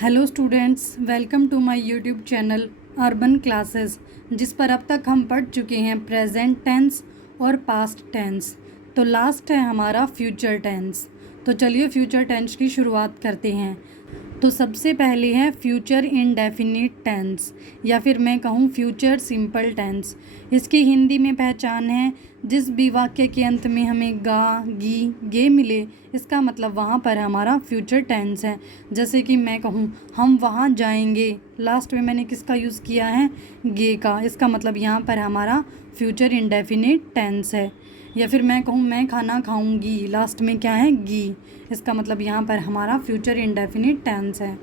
Hello students, welcome to my YouTube channel Urban Classes, जिस पर अब तक हम पढ़ चुके हैं प्रेजेंट टेंस और पास्ट टेंस। तो लास्ट है हमारा फ्यूचर टेंस। तो चलिए फ्यूचर टेंस की शुरुआत करते हैं। तो सबसे पहले है फ्यूचर इंडेफिनिट टेंस, या फिर मैं कहूँ फ्यूचर सिंपल टेंस। इसकी हिंदी में पहचान है, जिस भी वाक्य के अंत में हमें गा, गी, गे मिले, इसका मतलब वहाँ पर हमारा फ्यूचर टेंस है। जैसे कि मैं कहूँ हम वहाँ जाएंगे, लास्ट में मैंने किसका यूज़ किया है, गे का, इसका मतलब यहाँ पर हमारा फ्यूचर इंडेफिनिट टेंस है। या फिर मैं कहूँ मैं खाना खाऊंगी, लास्ट में क्या है, गी, इसका मतलब यहाँ पर हमारा फ्यूचर इंडेफिनिट टेंस है।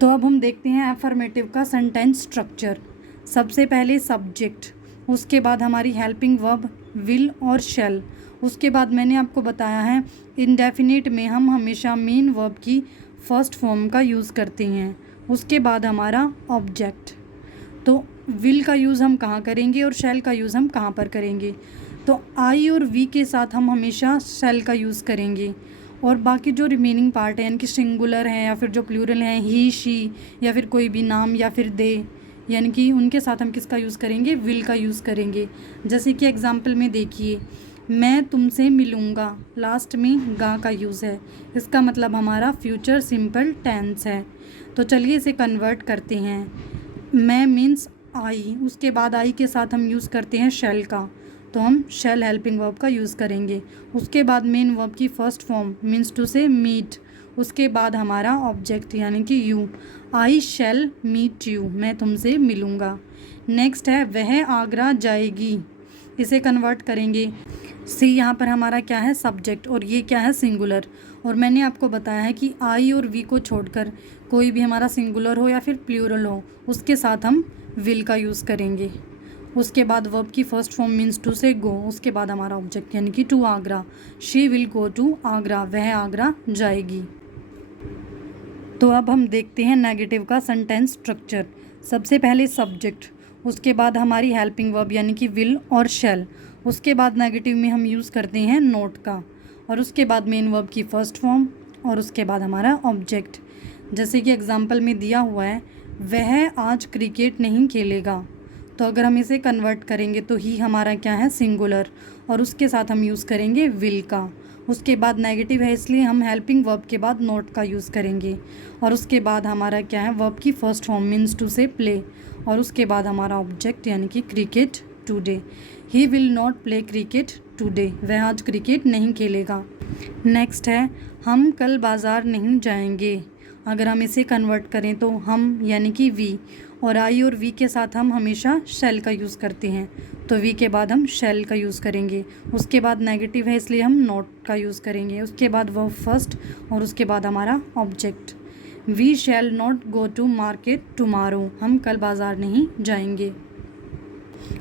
तो अब हम देखते हैं एफर्मेटिव का सेंटेंस स्ट्रक्चर। सबसे पहले सब्जेक्ट, उसके बाद हमारी हेल्पिंग वर्ब विल और शैल। उसके बाद मैंने आपको बताया है इंडेफिनिट में हम हमेशा मेन वर्ब की फर्स्ट फॉर्म का यूज़ करते हैं। उसके बाद हमारा ऑब्जेक्ट। तो विल का यूज़ हम कहाँ करेंगे और शैल का यूज़ हम कहाँ पर करेंगे। तो आई और वी के साथ हम हमेशा शैल का यूज़ करेंगे, और बाकी जो रिमेनिंग पार्ट है यानी कि सिंगुलर हैं या फिर जो प्लूरल हैं, ही, शी, या फिर कोई भी नाम या फिर दे, यानी कि उनके साथ हम किसका यूज़ करेंगे, विल का यूज़ करेंगे। जैसे कि एग्जाम्पल में देखिए, मैं तुमसे मिलूँगा, लास्ट में गा का यूज़ है, इसका मतलब हमारा फ्यूचर सिंपल टेंस है। तो चलिए इसे कन्वर्ट करते हैं। मैं मीन्स आई, उसके बाद आई के साथ हम यूज़ करते हैं शैल का, तो हम शैल हेल्पिंग वर्ब का यूज़ करेंगे। उसके बाद मेन वर्ब की first form means to say meet, उसके बाद हमारा ऑब्जेक्ट यानी कि you, I shall meet you, मैं तुमसे मिलूँगा। नेक्स्ट है वह आगरा जाएगी, इसे कन्वर्ट करेंगे। सी यहाँ पर हमारा क्या है, सब्जेक्ट, और ये क्या है, सिंगुलर। और मैंने आपको बताया है कि आई और वी को छोड़कर कोई भी हमारा सिंगुलर हो या फिर प्लूरल हो, उसके साथ हम विल का यूज़ करेंगे। उसके बाद वर्ब की फर्स्ट फॉर्म मीन्स टू से गो, उसके बाद हमारा ऑब्जेक्ट यानी कि to Agra, she will go to Agra, वह आगरा जाएगी। तो अब हम देखते हैं नेगेटिव का सेंटेंस स्ट्रक्चर। सबसे पहले सब्जेक्ट, उसके बाद हमारी हेल्पिंग वर्ब यानी कि विल और शैल, उसके बाद नेगेटिव में हम यूज़ करते हैं नोट का, और उसके बाद मेन वर्ब की फर्स्ट फॉर्म, और उसके बाद हमारा ऑब्जेक्ट। जैसे कि एग्जांपल में दिया हुआ है, वह आज क्रिकेट नहीं खेलेगा, तो अगर हम इसे कन्वर्ट करेंगे तो ही हमारा क्या है, सिंगुलर, और उसके साथ हम यूज़ करेंगे विल का। उसके बाद नेगेटिव है इसलिए हम हेल्पिंग वर्ब के बाद नोट का यूज़ करेंगे, और उसके बाद हमारा क्या है, वर्ब की फर्स्ट फॉर्म मीन्स टू से प्ले, और उसके बाद हमारा ऑब्जेक्ट यानी कि cricket today, he will not play cricket today, वह आज क्रिकेट नहीं खेलेगा। नेक्स्ट है हम कल बाज़ार नहीं जाएंगे, अगर हम इसे कन्वर्ट करें तो हम यानी कि वी, और आई और वी के साथ हम हमेशा शैल का यूज़ करते हैं, तो वी के बाद हम शैल का यूज़ करेंगे। उसके बाद नेगेटिव है इसलिए हम नॉट का यूज़ करेंगे। उसके बाद वर्ब फर्स्ट, और उसके बाद हमारा object. We shall not go to market tomorrow, हम कल बाज़ार नहीं जाएंगे।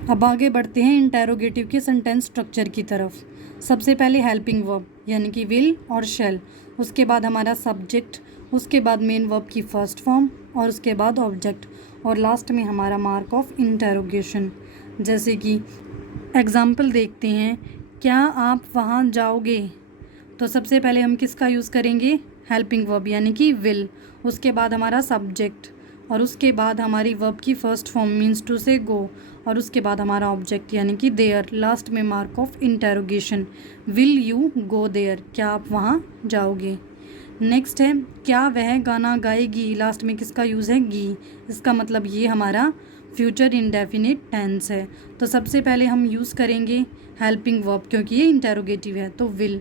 अब आगे बढ़ते हैं इंटेरोगेटिव के सेंटेंस स्ट्रक्चर की तरफ। सबसे पहले हेल्पिंग वर्ब यानी कि विल और शैल, उसके बाद हमारा सब्जेक्ट, उसके बाद मेन वर्ब की फर्स्ट फॉर्म, और उसके बाद ऑब्जेक्ट, और लास्ट में हमारा मार्क ऑफ इंटेरोगेशन। जैसे कि एग्जाम्पल देखते हैं, क्या आप वहाँ जाओगे, तो सबसे पहले हम किसका यूज़ करेंगे, हेल्पिंग वर्ब यानी कि विल, उसके बाद हमारा सब्जेक्ट, और उसके बाद हमारी वर्ब की फर्स्ट फॉर्म मीन्स टू से गो, और उसके बाद हमारा ऑब्जेक्ट यानी कि देयर, लास्ट में mark of interrogation, will you go there, क्या आप वहाँ जाओगे। नेक्स्ट है क्या वह गाना गाएगी, लास्ट में किसका यूज़ है, गी, इसका मतलब ये हमारा फ्यूचर इंडेफिनिट टेंस है। तो सबसे पहले हम यूज़ करेंगे हेल्पिंग वर्ब, क्योंकि ये इंटेरोगेटिव है, तो विल,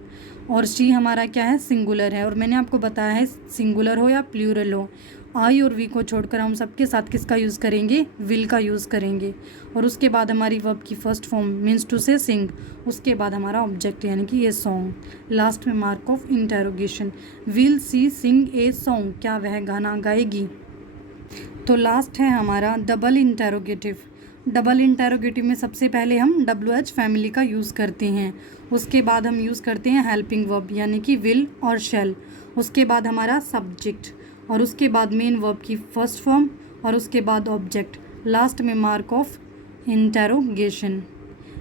और शी हमारा क्या है, सिंगुलर है, और मैंने आपको बताया है सिंगुलर हो या प्लूरल हो, आई और वी को छोड़कर हम सबके साथ किसका यूज़ करेंगे, विल का यूज़ करेंगे। और उसके बाद हमारी वर्ब की फर्स्ट फॉर्म मीन्स टू से सिंग, उसके बाद हमारा ऑब्जेक्ट यानी कि ये सॉन्ग, लास्ट में mark of interrogation, will she sing a song, क्या वह गाना गाएगी। तो लास्ट है हमारा डबल इंटेरोगेटिव। डबल इंटेरोगेटिव में सबसे पहले हम WH फैमिली का यूज़ करते हैं, उसके बाद हम यूज़ करते हैं हेल्पिंग वर्ब यानी कि विल और शैल, उसके बाद हमारा सब्जेक्ट, और उसके बाद मेन वर्ब की फर्स्ट फॉर्म, और उसके बाद ऑब्जेक्ट, लास्ट में मार्क ऑफ इंटेरोगेशन।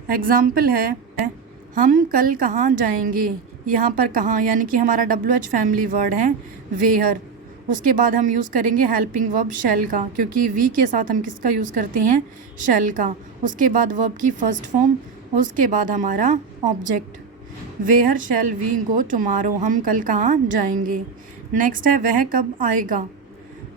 एग्जाम्पल है हम कल कहाँ जाएंगे, यहाँ पर कहाँ यानी कि हमारा WH फैमिली वर्ड है वेयर, उसके बाद हम यूज़ करेंगे हेल्पिंग वर्ब शैल का, क्योंकि वी के साथ हम किसका यूज़ करते हैं, शैल का। उसके बाद वर्ब की फर्स्ट फॉर्म, उसके बाद हमारा object. Where shall we go tomorrow, हम कल कहाँ जाएंगे। नेक्स्ट है वह कब आएगा,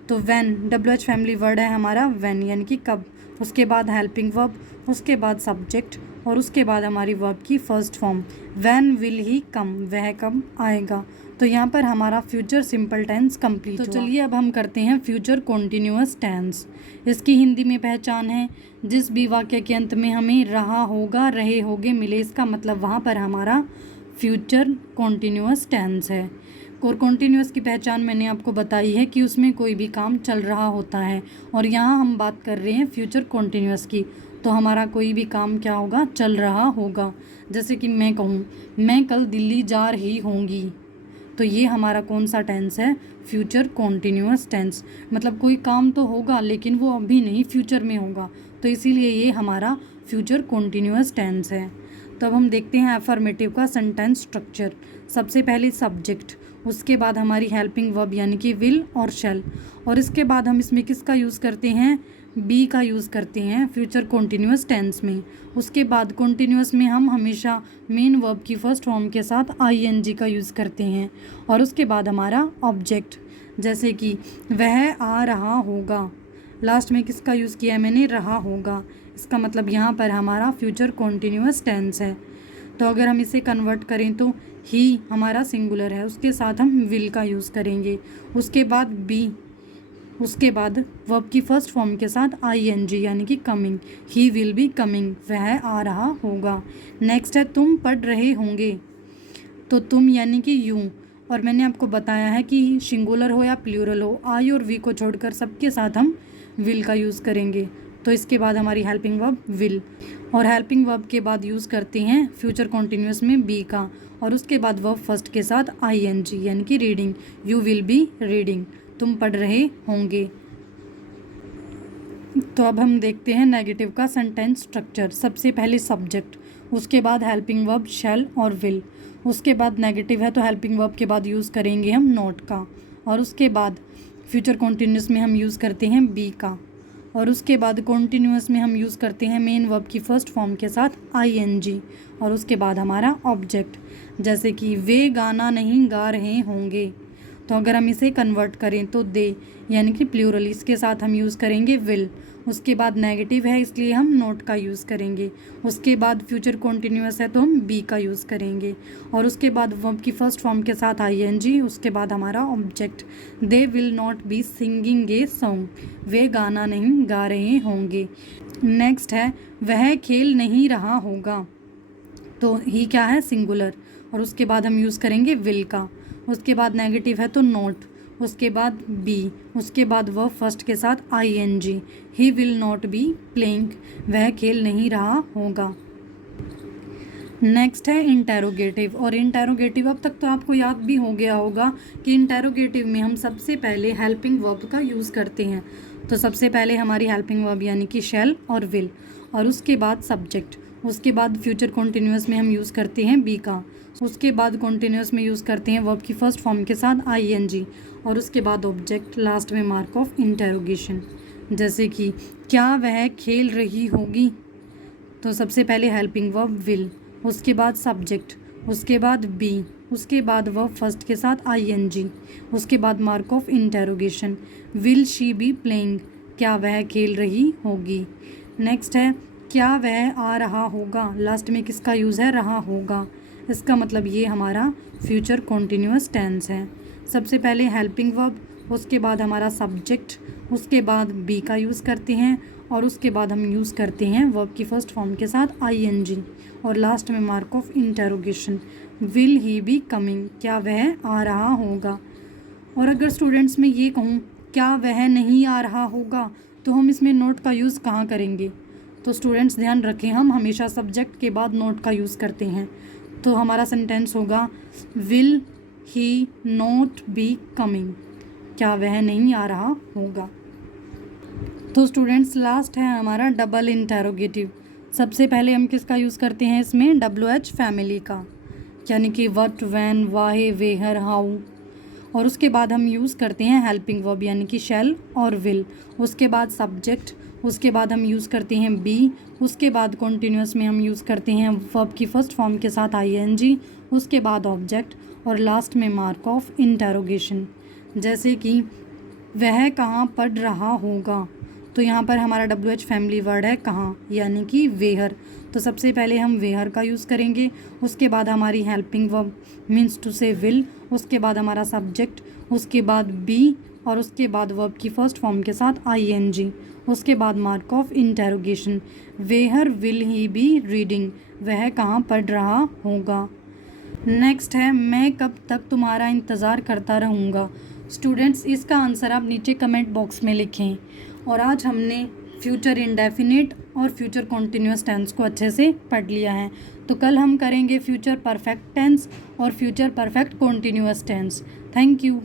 तो व्हेन, WH फैमिली वर्ड है हमारा व्हेन, यानी कि कब। उसके बाद हेल्पिंग वर्ब, उसके बाद सब्जेक्ट, और उसके बाद हमारी वर्ब की first form when will he come, वह कब आएगा। तो यहाँ पर हमारा फ्यूचर सिंपल टेंस कंप्लीट हुआ। तो चलिए अब हम करते हैं फ्यूचर कॉन्टिन्यूअस टेंस। इसकी हिंदी में पहचान है, जिस भी वाक्य के अंत में हमें रहा होगा, रहे होगे मिले, इसका मतलब वहाँ पर हमारा फ्यूचर कॉन्टिन्यूअस टेंस है। और कॉन्टिन्यूअस की पहचान मैंने आपको बताई है कि उसमें कोई भी काम चल रहा होता है, और यहाँ हम बात कर रहे हैं फ्यूचर कॉन्टिन्यूअस की, तो हमारा कोई भी काम क्या होगा, चल रहा होगा। जैसे कि मैं कहूँ मैं कल दिल्ली जा रही होंगी, तो ये हमारा कौन सा टेंस है, फ्यूचर कॉन्टिन्यूअस टेंस। मतलब कोई काम तो होगा लेकिन वो अभी नहीं, फ्यूचर में होगा, तो इसीलिए ये हमारा फ्यूचर कॉन्टिन्यूअस टेंस है। तो अब हम देखते हैं अफर्मेटिव का सेंटेंस स्ट्रक्चर। सबसे पहले सब्जेक्ट, उसके बाद हमारी हेल्पिंग वर्ब यानी कि विल और शैल, और इसके बाद हम इसमें किसका यूज़ करते हैं, बी का यूज़ करते हैं फ्यूचर कॉन्टिन्यूअस टेंस में। उसके बाद कॉन्टिन्यूअस में हम हमेशा मेन वर्ब की फर्स्ट फॉर्म के साथ ING का यूज़ करते हैं, और उसके बाद हमारा ऑब्जेक्ट, जैसे कि वह आ रहा होगा, लास्ट में किसका यूज़ किया है मैंने, रहा होगा। इसका मतलब यहाँ पर हमारा फ्यूचर कॉन्टिन्यूअस टेंस है। तो अगर हम इसे कन्वर्ट करें तो ही हमारा सिंगुलर है, उसके साथ हम विल का यूज़ करेंगे। उसके बाद बी, उसके बाद वर्ब की फर्स्ट फॉर्म के साथ ING यानी कि coming, he will be coming, वह आ रहा होगा। नेक्स्ट है तुम पढ़ रहे होंगे, तो तुम यानी कि यू, और मैंने आपको बताया है कि सिंगुलर हो या प्लूरल हो, आई और वी को छोड़कर सबके साथ हम विल का यूज़ करेंगे। तो इसके बाद हमारी हेल्पिंग वर्ब विल, और हेल्पिंग वर्ब के बाद यूज़ करते हैं फ्यूचर कॉन्टिन्यूअस में बी का, और उसके बाद वर्ब फर्स्ट के साथ ING यानी कि reading, you will be reading, तुम पढ़ रहे होंगे। तो अब हम देखते हैं नेगेटिव का सेंटेंस स्ट्रक्चर। सबसे पहले सब्जेक्ट, उसके बाद हेल्पिंग वर्ब शैल और विल, उसके बाद नेगेटिव है तो हेल्पिंग वर्ब के बाद यूज़ करेंगे हम नॉट का, और उसके बाद फ्यूचर कॉन्टिन्यूअस में हम यूज़ करते हैं बी का, और उसके बाद कॉन्टिन्यूअस में हम यूज़ करते हैं मेन वर्ब की फर्स्ट फॉर्म के साथ ING, और उसके बाद हमारा ऑब्जेक्ट, जैसे कि वे गाना नहीं गा रहे होंगे। तो अगर हम इसे कन्वर्ट करें तो दे यानी कि प्लूरल, इसके साथ हम यूज़ करेंगे विल। उसके बाद नेगेटिव है इसलिए हम नॉट का यूज़ करेंगे। उसके बाद फ्यूचर कॉन्टिन्यूअस है तो हम बी का यूज़ करेंगे, और उसके बाद वर्ब की फर्स्ट फॉर्म के साथ ING, उसके बाद हमारा object, they will not be singing a song, वे गाना नहीं गा रहे होंगे। नेक्स्ट है वह खेल नहीं रहा होगा, तो ही क्या है, सिंगुलर, और उसके बाद हम यूज़ करेंगे विल का। उसके बाद नेगेटिव है तो नॉट, उसके बाद बी, उसके बाद वर्ब फर्स्ट के साथ ING, he will not be playing, वह खेल नहीं रहा होगा। नेक्स्ट है इंटेरोगेटिव, और इंटेरोगेटिव अब तक तो आपको याद भी हो गया होगा कि इंटेरोगेटिव में हम सबसे पहले हेल्पिंग वर्ब का यूज़ करते हैं। तो सबसे पहले हमारी हेल्पिंग वर्ब यानी कि शैल और विल, और उसके बाद सब्जेक्ट, उसके बाद फ्यूचर कॉन्टिन्यूअस में हम यूज़ करते हैं बी का, उसके बाद कॉन्टिन्यूअस में यूज़ करते हैं वर्ब की फर्स्ट फॉर्म के साथ ING, और उसके बाद ऑब्जेक्ट, लास्ट में मार्क ऑफ इंटेरोगेशन, जैसे कि क्या वह खेल रही होगी। तो सबसे पहले हेल्पिंग वर्ब विल, उसके बाद सब्जेक्ट, उसके बाद बी, उसके बाद वर्ब फर्स्ट के साथ ING, उसके बाद mark of interrogation, will she be playing, क्या वह खेल रही होगी। नेक्स्ट है क्या वह आ रहा होगा, लास्ट में किसका यूज़ है, रहा होगा। इसका मतलब ये हमारा फ्यूचर कॉन्टिन्यूअस टेंस है। सबसे पहले हेल्पिंग वर्ब, उसके बाद हमारा सब्जेक्ट, उसके बाद बी का यूज़ करते हैं, और उसके बाद हम यूज़ करते हैं वर्ब की फर्स्ट फॉर्म के साथ ING, और लास्ट में mark of interrogation, will he be coming, क्या वह आ रहा होगा। और अगर स्टूडेंट्स में ये कहूँ क्या वह नहीं आ रहा होगा, तो हम इसमें नोट का यूज़ कहाँ करेंगे। तो स्टूडेंट्स ध्यान रखें, हम हमेशा सब्जेक्ट के बाद नोट का यूज़ करते हैं। तो हमारा सेंटेंस होगा will he not be coming, क्या वह नहीं आ रहा होगा। तो स्टूडेंट्स लास्ट है हमारा डबल इंटेरोगेटिव। सबसे पहले हम किसका यूज़ करते हैं इसमें, WH फैमिली का, यानी कि what, when, why, where, how. और उसके बाद हम यूज़ करते हैं हेल्पिंग वर्ब यानी कि शैल और विल, उसके बाद सब्जेक्ट, उसके बाद हम यूज़ करते हैं बी, उसके बाद कॉन्टिन्यूस में हम यूज़ करते हैं वर्ब की फर्स्ट फॉर्म के साथ आईएनजी, उसके बाद ऑब्जेक्ट और लास्ट में मार्क ऑफ इंटरोगेशन। जैसे कि वह कहाँ पढ़ रहा होगा, तो यहाँ पर हमारा WH फैमिली वर्ड है कहाँ यानी कि वेयर, तो सबसे पहले हम वेयर का यूज़ करेंगे, उसके बाद हमारी हेल्पिंग वर्ब मीन्स टू से विल, उसके बाद हमारा सब्जेक्ट, उसके बाद बी और उसके बाद वर्ब की फर्स्ट फॉर्म के साथ आईएनजी, उसके बाद mark of interrogation, where will he be reading, वह कहाँ पढ़ रहा होगा। नेक्स्ट है मैं कब तक तुम्हारा इंतज़ार करता रहूँगा। स्टूडेंट्स इसका आंसर आप नीचे कमेंट बॉक्स में लिखें। और आज हमने फ्यूचर इंडेफिनिट और फ्यूचर कॉन्टिन्यूस टेंस को अच्छे से पढ़ लिया है, तो कल हम करेंगे फ्यूचर परफेक्ट टेंस और future perfect continuous tense. Thank you.